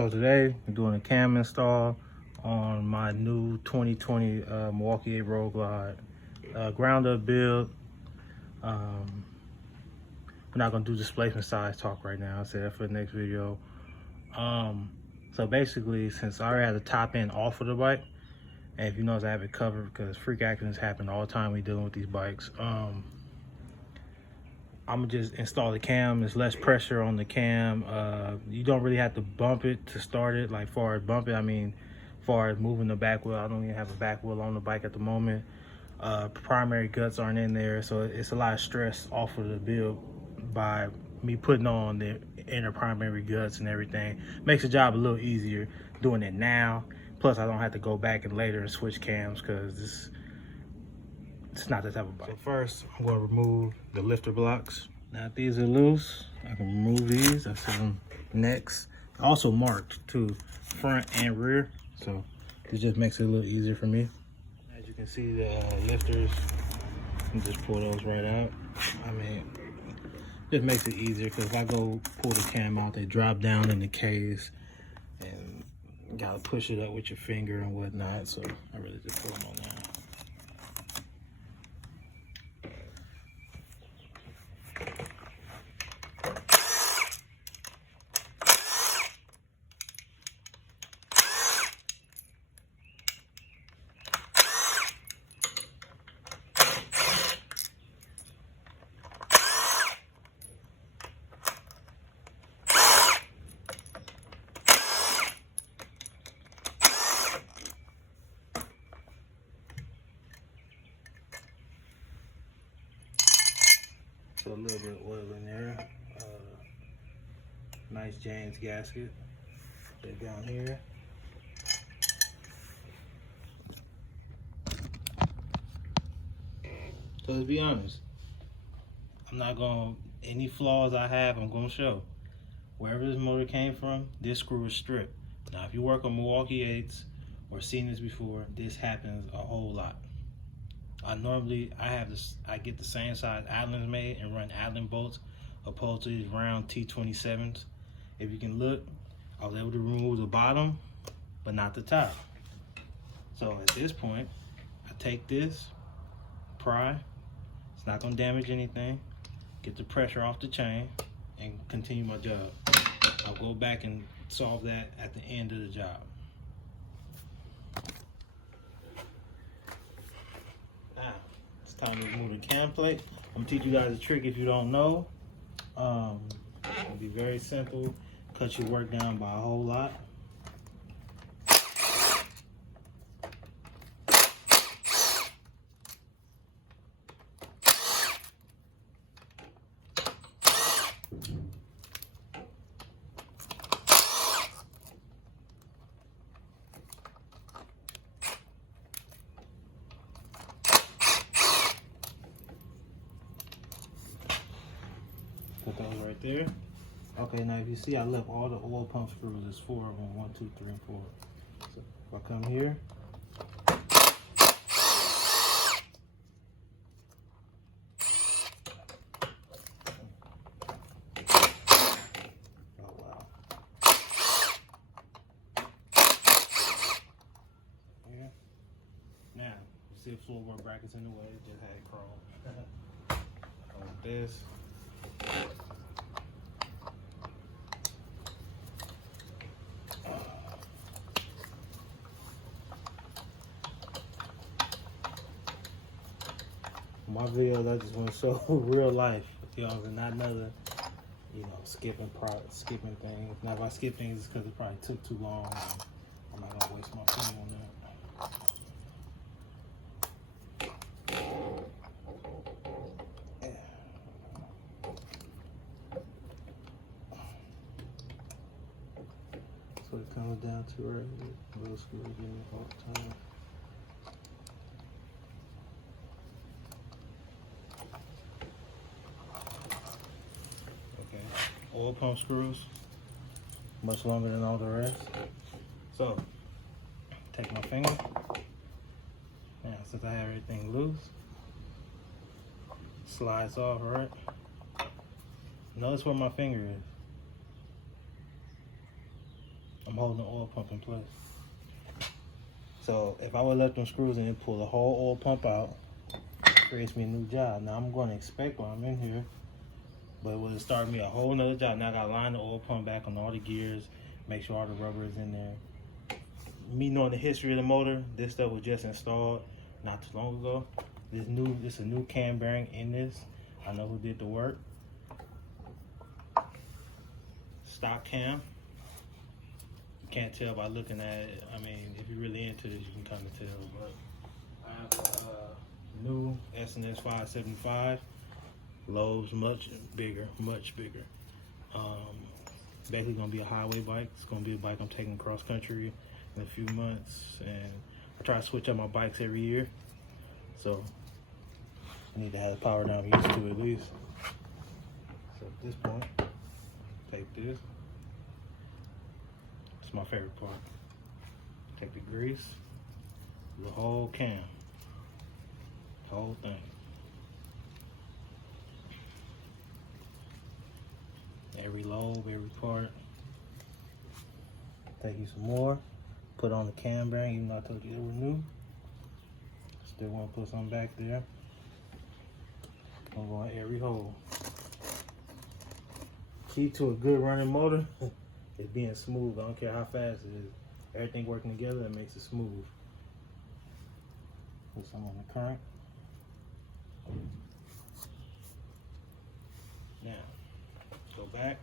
So today I'm doing a cam install on my new 2020 Milwaukee 8 Road Glide. Ground up build. We're not gonna do displacement size talk right now. I'll say that for the next video. So basically, since I already had the top end off of the bike, and if you notice I have it covered because freak accidents happen all the time when dealing with these bikes. I'm gonna just install the cam. There's less pressure on the cam. You don't really have to bump it to start it. Like far as bump it, I mean, far as moving the back wheel, I don't even have a back wheel on the bike at the moment. Primary guts aren't in there, so it's a lot of stress off of the build by me putting on the inner primary guts and everything. Makes the job a little easier doing it now. Plus, I don't have to go back and later and switch cams because it's not the type of bike. So first, I'm going to remove the lifter blocks. Now, if these are loose, I can remove these. I set them next. Also marked too, front and rear. So this just makes it a little easier for me. As you can see, the lifters, you just pull those right out. I mean, just makes it easier because if I go pull the cam out, they drop down in the case and you gotta push it up with your finger and whatnot. So I really just put them on now. So a little bit of oil in there. Nice James gasket. Put it down here. So let's be honest. I'm not gonna, any flaws I have, I'm gonna show. Wherever this motor came from, this screw is stripped. Now if you work on Milwaukee 8s or seen this before, this happens a whole lot. I get the same size Allen's made and run Allen bolts opposed to these round T27s. If you can look, I was able to remove the bottom, but not the top. So at this point, I take this, pry, it's not gonna damage anything, get the pressure off the chain, and continue my job. I'll go back and solve that at the end of the job. Time to remove the cam plate. I'm gonna teach you guys a trick if you don't know. It'll be very simple. Cut your work down by a whole lot. Put those right there. Okay, now if you see, I left all the oil pump screws. There's 4 of them, 1, 2, 3, and 4. So if I come here, oh wow. Yeah. Now, you see the floorboard brackets in the way, just had it chrome. Like this. My videos, I just want to show real life, you know, and not another, you know, skipping things. Now, if I skip things, it's because it probably took too long. I'm not gonna waste my time on that. That's what it comes down to right here. Little screws in all the time. Oil pump screws, much longer than all the rest. So, take my finger. Now, since I have everything loose, slides off, right? Notice where my finger is. I'm holding the oil pump in place. So if I would let them screws in and pull the whole oil pump out, it creates me a new job. Now I'm going to inspect while I'm in here, but it would start me a whole nother job. Now I got to line the oil pump back on all the gears, make sure all the rubber is in there. Me knowing the history of the motor, this stuff was just installed not too long ago. This a new cam bearing in this. I know who did the work. Stock cam. You can't tell by looking at it. I mean, if you're really into this, you can kind of tell. But I have a new S&S 575. Lobes much bigger, much bigger. Basically gonna be a highway bike. It's gonna be a bike I'm taking cross country in a few months, and I try to switch up my bikes every year. So I need to have the power down I'm used to at least. So at this point, take this. It's my favorite part. Take the grease, the whole cam, the whole thing. Every lobe, every part. Take you some more. Put on the cam bearing, even though I told you they were new. Still want to put some back there. I'm going every hole. Key to a good running motor is being smooth. I don't care how fast it is. Everything working together, that makes it smooth. Put some on the current. Now, go back.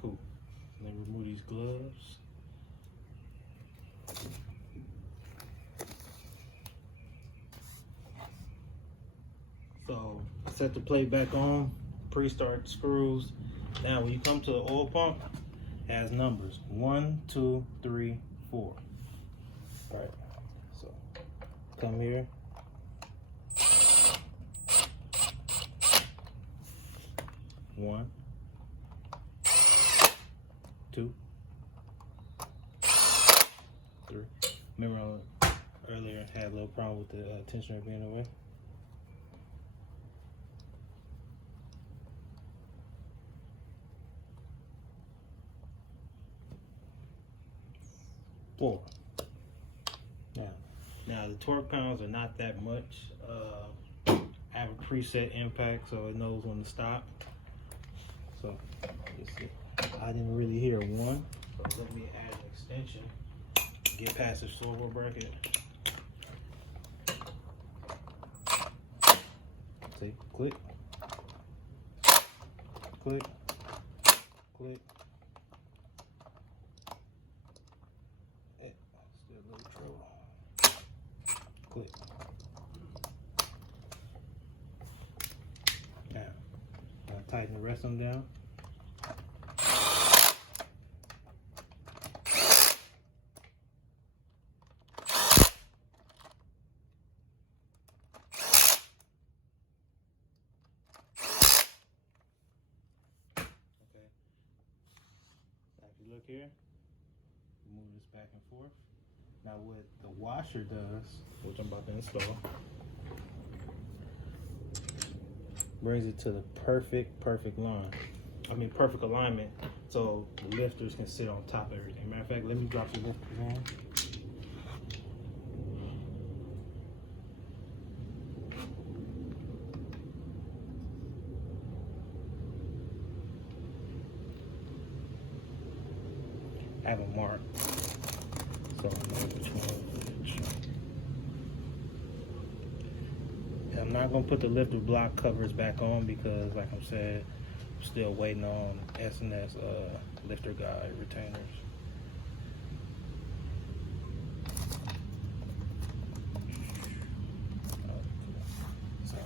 Cool. Then remove these gloves. So set the plate back on, pre-start screws. Now when you come to the oil pump, it has numbers 1, 2, 3, 4. All right, so come here. 1, 2, 3. Remember earlier I had a little problem with the tensioner being away. 4. Now the torque pounds are not that much. I have a preset impact, so it knows when to stop. So let's see. I didn't really hear 1, so let me add an extension. Get past the silver bracket. See, click, click, click. Still a little trouble. Click. Now, I'll tighten the rest of them down. Look here, move this back and forth. Now what the washer does, which I'm about to install, brings it to the perfect line. I mean perfect alignment, so the lifters can sit on top of everything. Matter of fact, let me drop the lifters in. I have a mark, so I know which one. And I'm not gonna put the lifter block covers back on because, like I said, I'm still waiting on S&S lifter guide retainers. So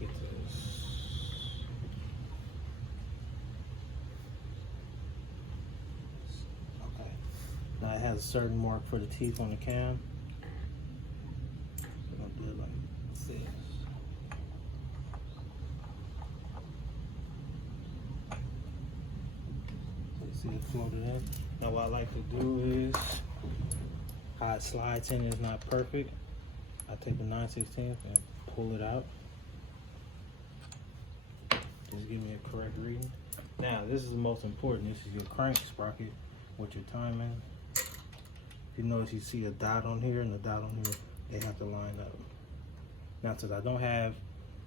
get this. Now it has a certain mark for the teeth on the cam. We're gonna do it like this. So you see it floated in. Now what I like to do is how it slides in is not perfect. I take the 9/16 and pull it out. Just give me a correct reading. Now, this is the most important. This is your crank sprocket with your timing. If you notice, you see a dot on here and a dot on here. They have to line up. Now, since I don't have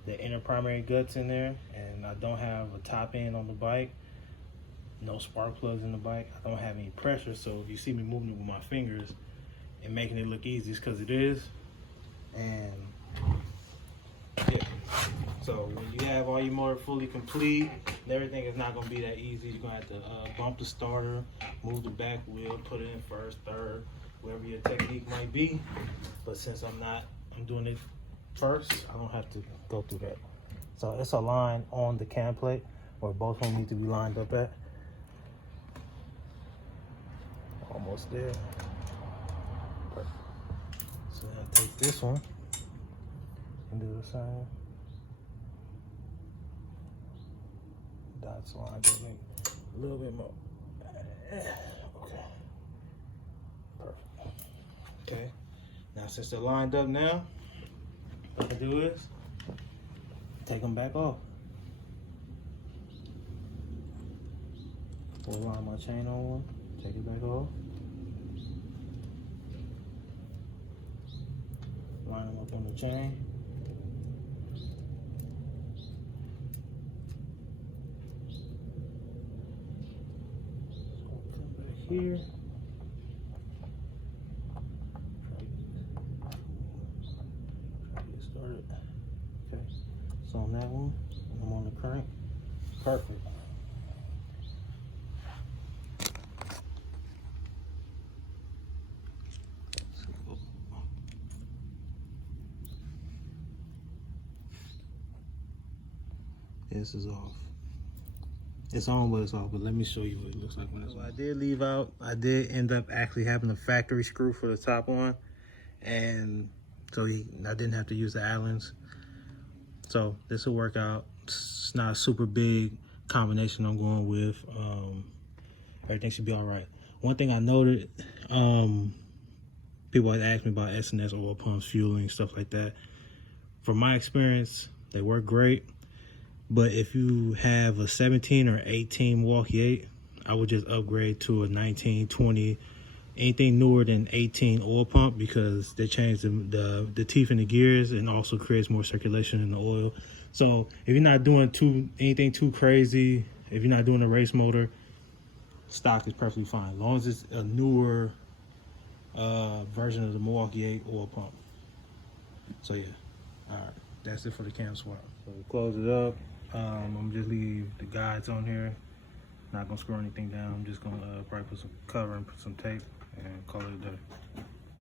the inner primary guts in there and I don't have a top end on the bike, no spark plugs in the bike, I don't have any pressure, so if you see me moving it with my fingers and making it look easy, it's because it is. And yeah, so when you have all your motor fully complete and everything, is not going to be that easy. You're going to have to bump the starter, move the back wheel, put it in first, third, whatever your technique might be. But since I'm doing it first, I don't have to go through that. So it's a line on the cam plate where both of them need to be lined up at. Almost there. Perfect. So I'll take this one and do the same. Dots lined up a little bit more. Okay. Perfect. Okay. Now since they're lined up now, what I do is take them back off. Pull line my chain on one, take it back off. Line them up on the chain. So come back here. Try to get started. Okay. So on that one, I'm on the crank. Perfect. This is off. It's on, but it's off. But let me show you what it looks like when it's on. I did leave out. I did end up actually having a factory screw for the top one, and so I didn't have to use the Allens. So this will work out. It's not a super big combination I'm going with. Everything should be all right. One thing I noted, people had asked me about S&S oil pumps, fueling, stuff like that. From my experience, they work great. But if you have a 17 or 18 Milwaukee 8, I would just upgrade to a 19, 20, anything newer than 18 oil pump, because they change the teeth in the gears and also creates more circulation in the oil. So if you're not doing anything too crazy, if you're not doing a race motor, stock is perfectly fine, as long as it's a newer version of the Milwaukee 8 oil pump. So yeah, all right, that's it for the cam swap. So we close it up. I'm gonna just leave the guides on here. Not gonna screw anything down. I'm just gonna probably put some cover and put some tape and call it a day.